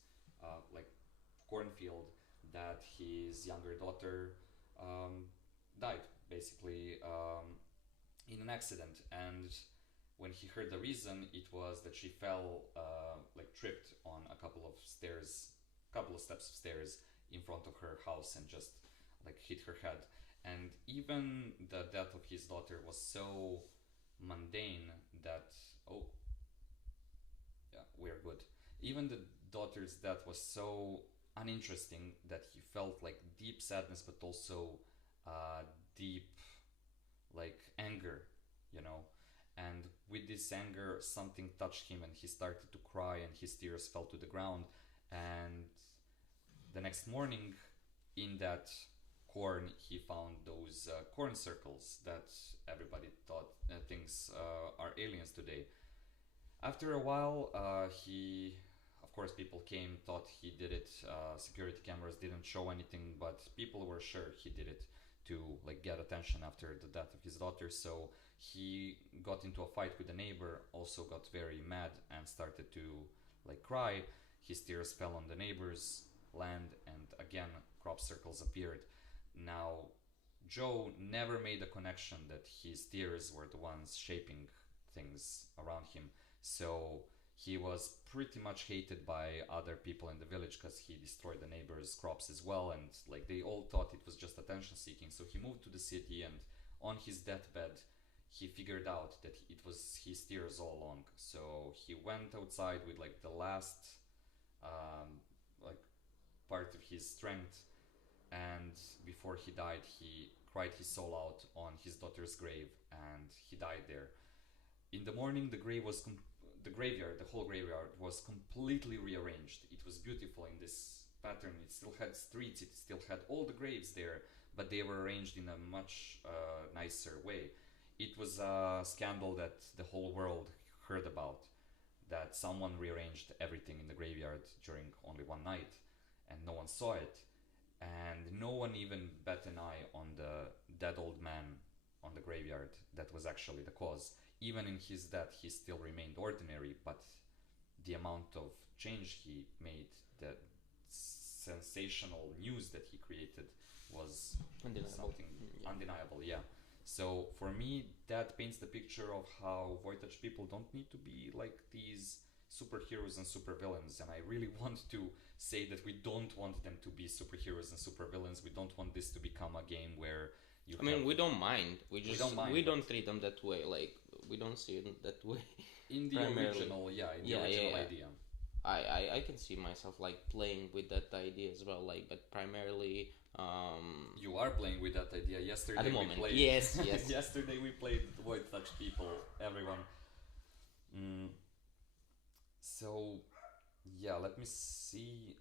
like cornfield that his younger daughter died basically in an accident. And when he heard the reason, it was that she fell, like tripped on a couple of steps of stairs in front of her house and just like hit her head. And even the death of his daughter was so mundane that, oh yeah, we're good. Even the daughter's death was so uninteresting that he felt like deep sadness, but also deep like anger, you know. And with this anger, something touched him, and he started to cry, and his tears fell to the ground. And the next morning, in that corn, he found those corn circles that everybody thought thinks are aliens today. After a while, he, of course, people came, thought he did it. Security cameras didn't show anything, but people were sure he did it to like get attention after the death of his daughter. So he got into a fight with a neighbor, also got very mad and started to like cry. His tears fell on the neighbor's land, and again, crop circles appeared. Now, Joe never made a connection that his tears were the ones shaping things around him. So he was pretty much hated by other people in the village because he destroyed the neighbors' crops as well, and like they all thought it was just attention seeking. So he moved to the city, and on his deathbed, he figured out that it was his tears all along. So he went outside with like the last like part of his strength, and before he died, he cried his soul out on his daughter's grave, and he died there. In the morning, the whole graveyard was completely rearranged. It was beautiful in this pattern. It still had streets, it still had all the graves there, but they were arranged in a much nicer way. It was a scandal that the whole world heard about, that someone rearranged everything in the graveyard during only one night, and no one saw it. And no one even bet an eye on the dead old man on the graveyard that was actually the cause. Even in his death, he still remained ordinary, but the amount of change he made, the sensational news that he created, was something undeniable. Yeah. So for me, that paints the picture of how Voyage people don't need to be like these superheroes and supervillains. And I really want to say that we don't want them to be superheroes and supervillains. We don't want this to become a game where I mean, we don't mind. We don't treat them that way. Like, we don't see it that way. In the original, idea. I can see myself like playing with that idea as well. Like, but primarily, you are playing with that idea. Yesterday at the moment, yes. Yesterday we played Void Touch People. Everyone. So, yeah. Let me see.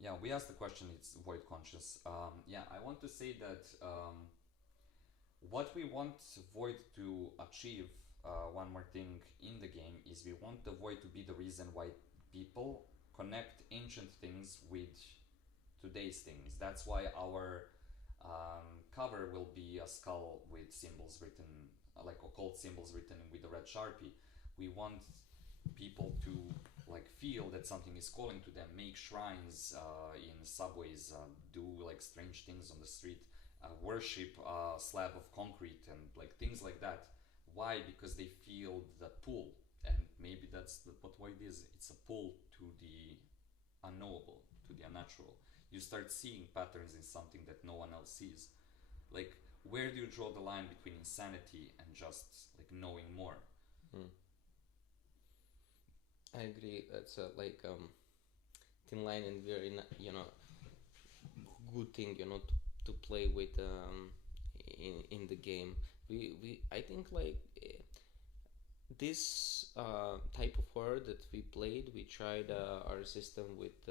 Yeah, we asked the question, it's void conscious. I want to say that what we want void to achieve, one more thing in the game, is we want the void to be the reason why people connect ancient things with today's things. That's why our cover will be a skull with symbols written, like occult symbols written with a red Sharpie. We want people to like feel that something is calling to them, make shrines in subways, do like strange things on the street, worship a slab of concrete and like things like that. Why? Because they feel the pull, and maybe that's what it is. It's a pull to the unknowable, to the unnatural. You start seeing patterns in something that no one else sees. Like, where do you draw the line between insanity and just like knowing more? I agree. That's a thin line, and very good thing to play with in the game. We I think like this type of horror that we played, we tried our system with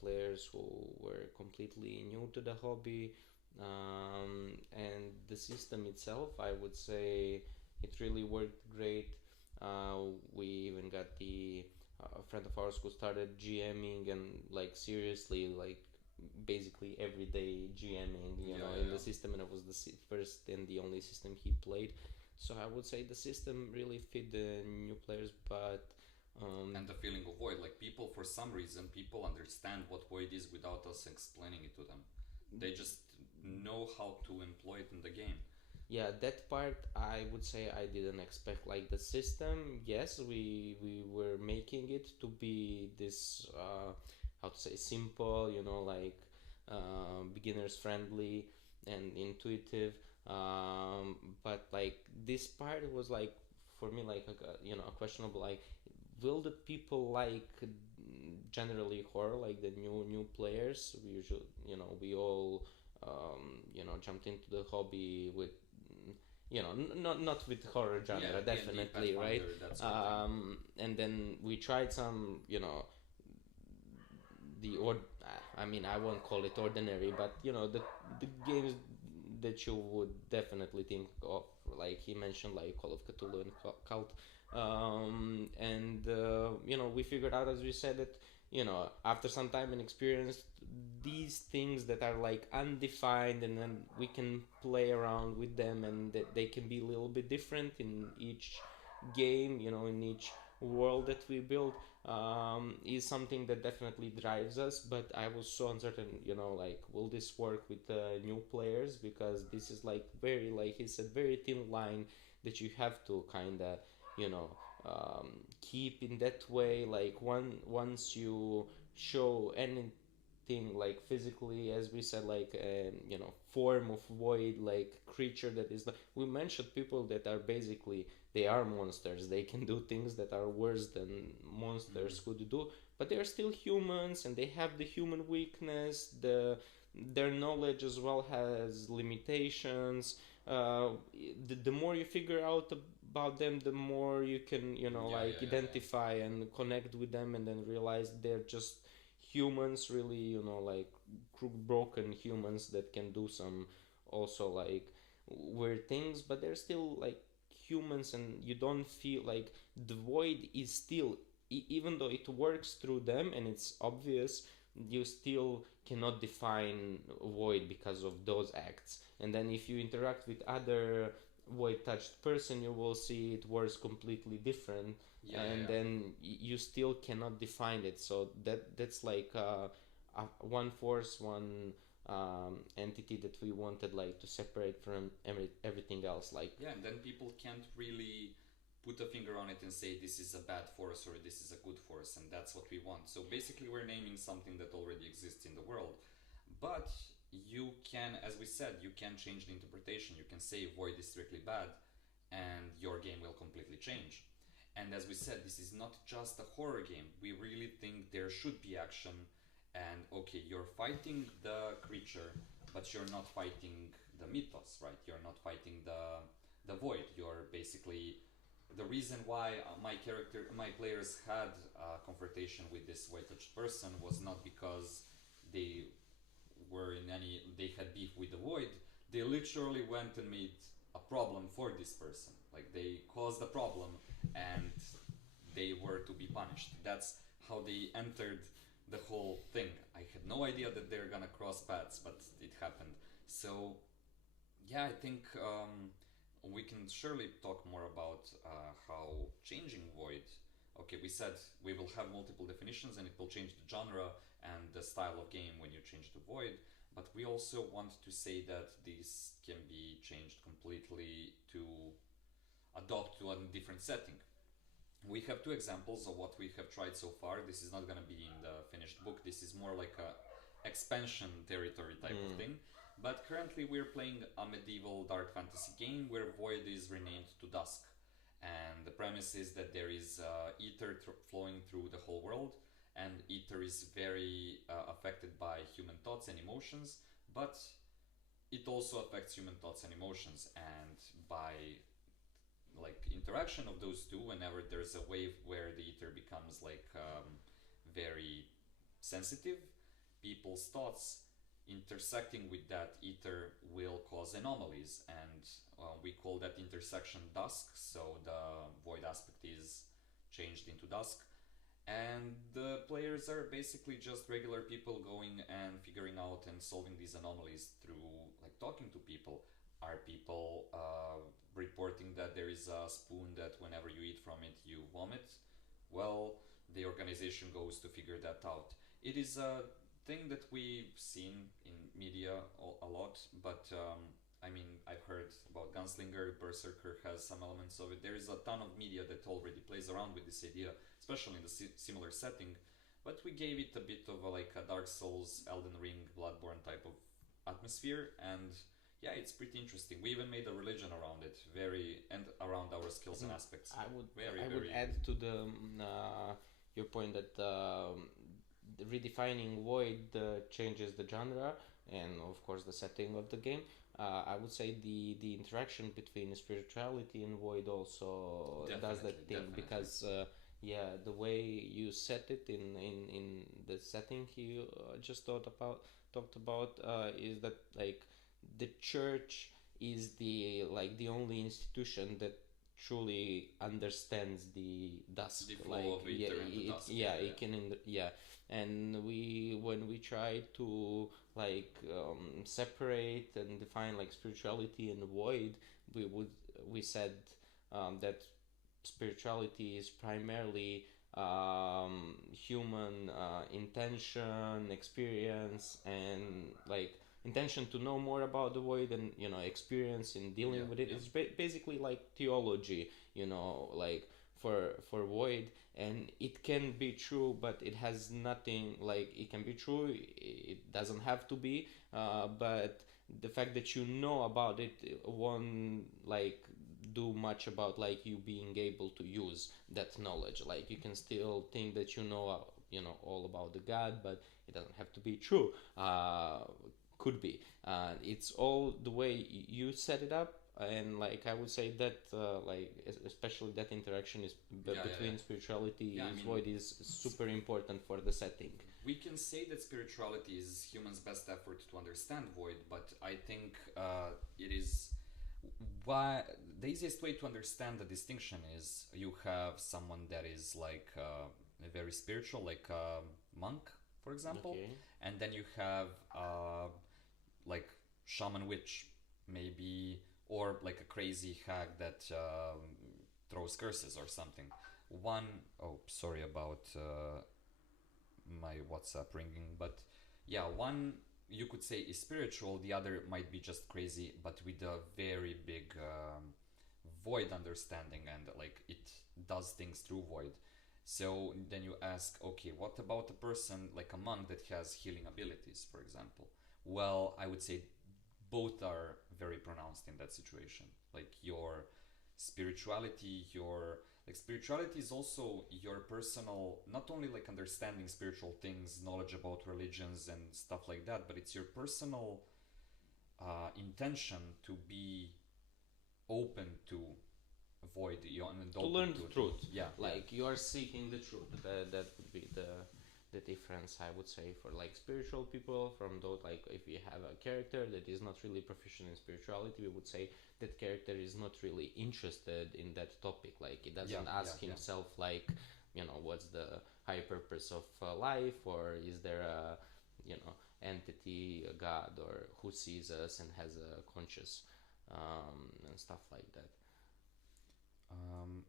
players who were completely new to the hobby, and the system itself, I would say, it really worked great. We even got a friend of ours who started GMing and like seriously like basically everyday GMing, Yeah, in yeah, the yeah. system, and it was the first and the only system he played. So I would say the system really fit the new players, but And the feeling of void, like people, for some reason, people understand what void is without us explaining it to them. They just know how to employ it in the game. yeah, that part I would say I didn't expect. Like the system, yes, we were making it to be this how to say, simple, like beginners friendly and intuitive. But like this part was like, for me, like a questionable, like, will the people like generally horror, like the new players? We usually, we all jumped into the hobby with, not with horror Yeah, genre, D&D, definitely, right? Pathfinder, that sort of thing. And then we tried some, the or I mean, I won't call it ordinary, but the games that you would definitely think of, like he mentioned, like Call of Cthulhu and Cult. And we figured out, as we said, that after some time and experience, these things that are like undefined, and then we can play around with them, and that they can be a little bit different in each game, in each world that we build, is something that definitely drives us. But I was so uncertain, like, will this work with new players? Because this is like very, like he said, very thin line that you have to kind of, you know, um, keep in that way. Like once you show anything like physically, as we said, like form of void, like creature that is like, we mentioned people that are basically, they are monsters. They can do things that are worse than monsters Mm-hmm. could do, but they're still humans, and they have the human weakness. Their knowledge as well has limitations. The more you figure out about them, the more you can, Yeah, like yeah, yeah, yeah. identify and connect with them, and then realize they're just humans, really, like broken humans that can do some also like weird things, but they're still like humans. And you don't feel like the void is still, even though it works through them and it's obvious, you still cannot define void because of those acts. And then if you interact with other void touched person, you will see it works completely different, Yeah, yeah, and yeah. then you still cannot define it. So that's like one force, one entity that we wanted like to separate from everything else, like. Yeah, and then people can't really put a finger on it and say this is a bad force or this is a good force, and that's what we want. So basically, we're naming something that already exists in the world. But you can, as we said, you can change the interpretation. You can say void is strictly bad, and your game will completely change. And as we said, this is not just a horror game. We really think there should be action. And okay, you're fighting the creature, but you're not fighting the mythos, right? You're not fighting the void. You're basically the reason why my players had a confrontation with this void-touched person was not because they they had beef with the void. They literally went and made a problem for this person. Like they caused a problem, and they were to be punished. That's how they entered the whole thing. I had no idea that they're gonna cross paths, but it happened. So yeah, I think we can surely talk more about how changing void. Okay, we said we will have multiple definitions, and it will change the genre and the style of game when you change the void. But we also want to say that this can be changed completely to adopt to a different setting. We have two examples of what we have tried so far. This is not going to be in the finished book. This is more like a expansion territory type of thing. But currently we're playing a medieval dark fantasy game where void is renamed to dusk. And the premise is that there is ether flowing through the whole world, and ether is very affected by human thoughts and emotions, but it also affects human thoughts and emotions. And by like interaction of those two, whenever there's a wave where the ether becomes like very sensitive, people's thoughts intersecting with that ether will cause anomalies, and we call that intersection dusk. So the void aspect is changed into dusk, and the players are basically just regular people going and figuring out and solving these anomalies through like talking to people. Are people reporting that there is a spoon that whenever you eat from it you vomit? Well, the organization goes to figure that out. It is a thing that we've seen in media a lot, but I mean, I've heard about Gunslinger, Berserker has some elements of it. There is a ton of media that already plays around with this idea, especially in the similar setting. But we gave it a bit of like a Dark Souls, Elden Ring, Bloodborne type of atmosphere, and yeah, it's pretty interesting. We even made a religion around it, very and around our skills and aspects. I would Very, I would very add to the your point that redefining void changes the genre and of course the setting of the game. I would say the interaction between spirituality and void also does that thing definitely. because yeah, the way you set it in the setting you just talked about is that like the church is the only institution that truly understands the dusk, The flow like of yeah, ether and the dusk. yeah, it can yeah. And we when we try to like separate and define like spirituality and void, we said that spirituality is primarily human intention, experience, and like intention to know more about the void and experience in dealing Yeah, with it. yeah. It's basically like theology, like for void, and it can be true, but it has nothing like it can be true. It doesn't have to be, but the fact that you know about it won't like do much about like you being able to use that knowledge. Like you can still think that all about the god, but it doesn't have to be true. Could be. It's all the way you set it up, and like I would say that like especially that interaction is between spirituality Yeah, I is mean, void is super important for the setting. we can say that spirituality is human's best effort to understand void, but I think it is why the easiest way to understand the distinction is you have someone that is like very spiritual, like a monk, for example, Okay. and then you have like shaman witch, maybe, or like a crazy hag that throws curses or something. One, oh, sorry about my WhatsApp ringing, but yeah, one you could say is spiritual, the other might be just crazy, but with a very big void understanding and like it does things through void. So then you ask, okay, what about a person like a monk that has healing abilities, for example? Well, I would say both are very pronounced in that situation. Like your spirituality, your like spirituality is also your personal, not only like understanding spiritual things, knowledge about religions and stuff like that, but it's your personal intention to be open to void, and To open learn the truth. yeah, Like you are seeking the truth. That would be the difference, I would say, for like spiritual people from those. Like if we have a character that is not really proficient in spirituality, we would say that character is not really interested in that topic. Like it doesn't ask himself like what's the high purpose of life, or is there a entity, a god, or who sees us and has a conscious and stuff like that. Um,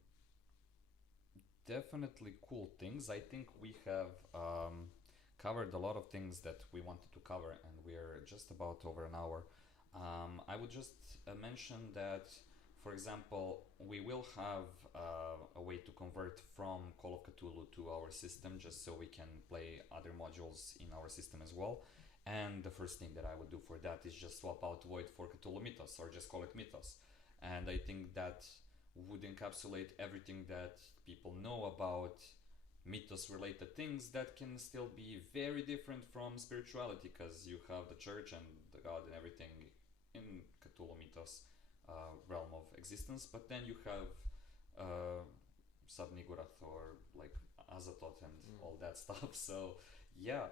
Definitely cool things. I think we have covered a lot of things that we wanted to cover, and we're just about over an hour. I would just mention that, for example, we will have a way to convert from Call of Cthulhu to our system, just so we can play other modules in our system as well. And the first thing that I would do for that is just swap out Void for Cthulhu Mythos, or just call it Mythos. And I think that would encapsulate everything that people know about mythos related things that can still be very different from spirituality, because you have the church and the god and everything in Cthulhu mythos realm of existence, but then you have Sub-Niggurath or like Azathoth and all that stuff. So yeah,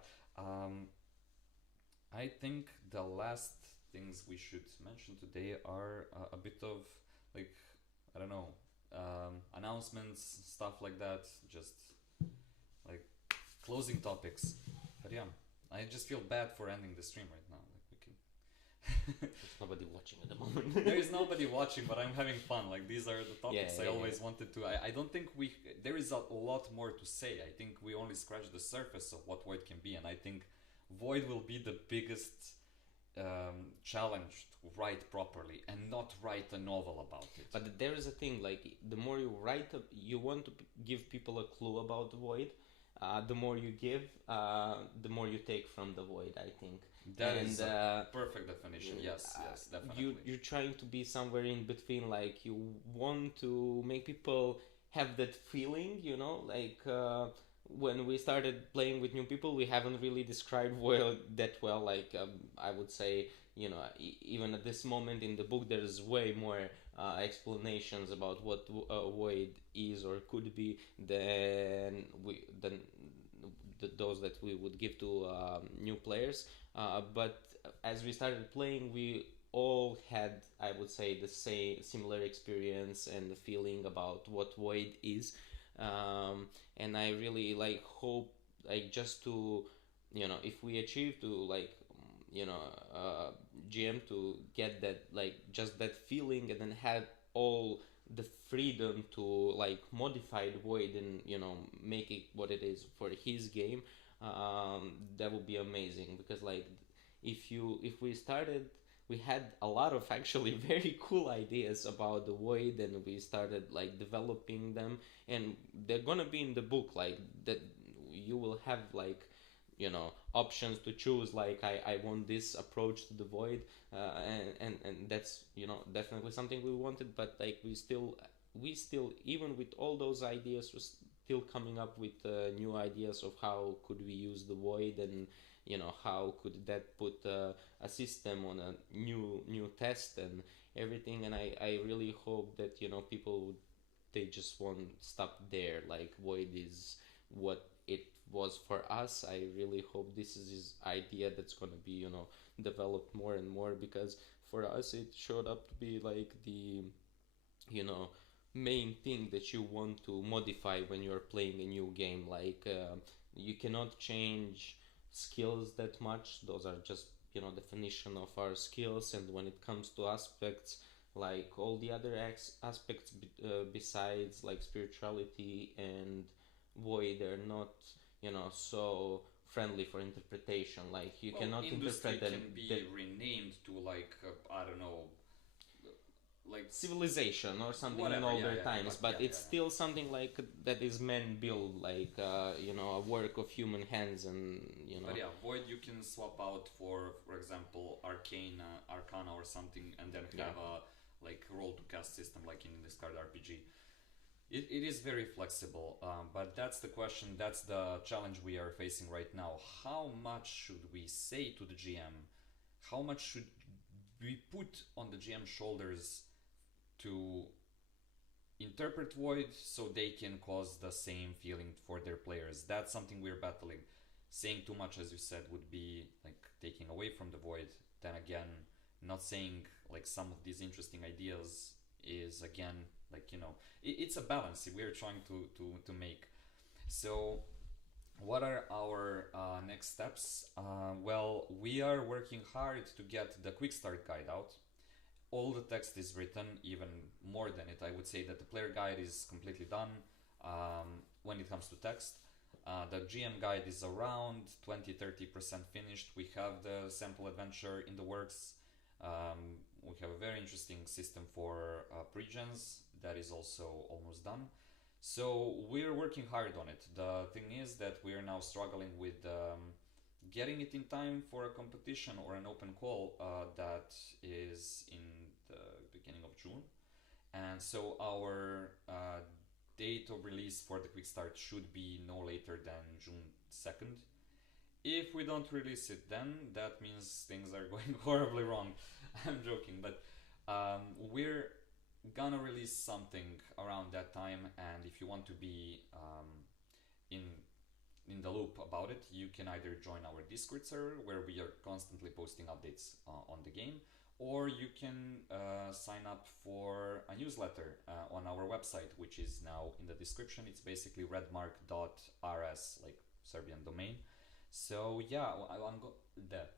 I think the last things we should mention today are a bit of like, I don't know, announcements, stuff like that. Just closing topics. But yeah, I just feel bad for ending the stream right now. Like we can. There's nobody watching at the moment. There is nobody watching, but I'm having fun. Like these are the topics I always wanted to. I don't think there is a lot more to say. I think we only scratched the surface of what Void can be, and I think Void will be the biggest challenge to write properly and not write a novel about it. But there is a thing, like the more you write, you want to give people a clue about the Void. The more you give, the more you take from the Void, I think. That is a perfect definition. Yes, definitely. You're trying to be somewhere in between. Like you want to make people have that feeling, like when we started playing with new people, we haven't really described Void that well. Like I would say, even at this moment in the book, there's way more explanations about what Void is or could be than those that we would give to new players. But as we started playing, we all had, I would say, the same similar experience and the feeling about what Void is. And I really hope just to if we achieve to GM to get that just that feeling and then have all the freedom to modify the Void and make it what it is for his game, that would be amazing. Because if we started, we had a lot of actually very cool ideas about the Void, and we started developing them, and they're gonna be in the book. That you will have options to choose. I want this approach to the Void, and that's definitely something we wanted. But we still even with all those ideas, we're still coming up with new ideas of how could we use the Void, and how could that put a system on a new test and everything. And I really hope that people they just won't stop there. Void is what it was for us. I really hope this is his idea that's going to be developed more and more, because for us it showed up to be the main thing that you want to modify when you're playing a new game. You cannot change skills that much. Those are just definition of our skills. And when it comes to aspects, all the other aspects besides spirituality and Void, they're not so friendly for interpretation. You cannot interpret them. Can be renamed to I don't know, civilization or something whatever, in older times, but it's still something that is man built, a work of human hands, and But yeah, Void you can swap out for example, Arcana or something, and then have a roll to cast system in this card RPG. It is very flexible, but that's the question. That's the challenge we are facing right now. How much should we say to the GM? How much should we put on the GM shoulders to interpret Void so they can cause the same feeling for their players? That's something we're battling. Saying too much, as you said, would be taking away from the Void. Then again, not saying some of these interesting ideas is again it's a balance we're trying to make. So what are our next steps? Well, we are working hard to get the quick start guide out. All the text is written, even more than it. I would say that the player guide is completely done when it comes to text. The GM guide is around 20-30% finished. We have the sample adventure in the works. We have a very interesting system for pre-gens that is also almost done. So we're working hard on it. The thing is that we are now struggling with getting it in time for a competition or an open call that is in the beginning of June. And so our date of release for the quick start should be no later than June 2nd. If we don't release it then, that means things are going horribly wrong. I'm joking, but we're gonna release something around that time, and if you want to be in the loop about it, you can either join our Discord server where we are constantly posting updates on the game, or you can sign up for a newsletter on our website, which is now in the description. It's basically redmark.rs, Serbian domain. So yeah, that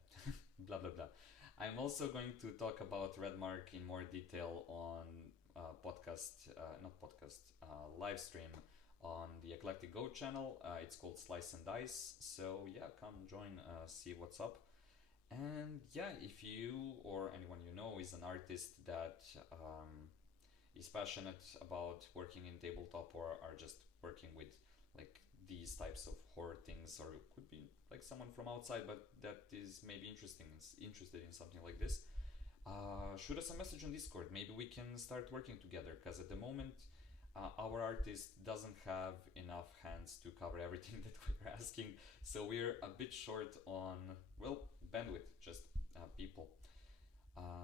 blah blah blah. I'm also going to talk about RedMark in more detail on live stream on the Eclectic Go channel. It's called Slice and Dice. So yeah, come join, see what's up. And yeah, if you or anyone you know is an artist that is passionate about working in tabletop or are just working with like these types of horror things, or it could be like someone from outside but that is maybe interested in something like this, shoot us a message on Discord. Maybe we can start working together, because at the moment our artist doesn't have enough hands to cover everything that we're asking, so we're a bit short on, well, bandwidth, just people.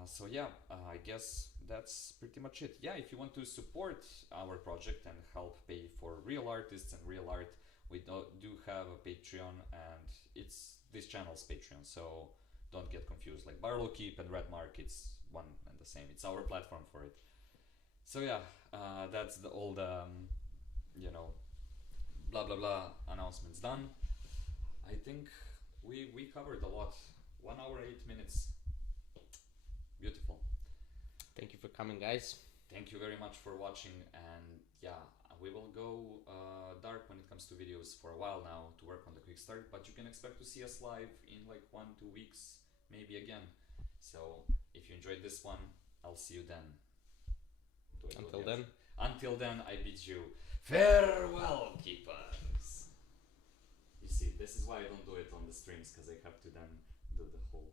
So yeah, I guess that's pretty much it. Yeah, if you want to support our project and help pay for real artists and real art, we do have a Patreon, and it's this channel's Patreon, so don't get confused. Like Barlow Keep and RedMark, it's one and the same. It's our platform for it. So yeah, that's all the blah blah blah announcements done. I think we covered a lot. 1 hour 8 minutes. Beautiful. Thank you for coming, guys. Thank you very much for watching, and yeah, we will go dark when it comes to videos for a while now to work on the quick start, but you can expect to see us live in like 1-2 weeks, maybe again. So if you enjoyed this one, I'll see you then. Until then, I bid you farewell, keepers. You see, this is why I don't do it on the streams, because I have to then do the whole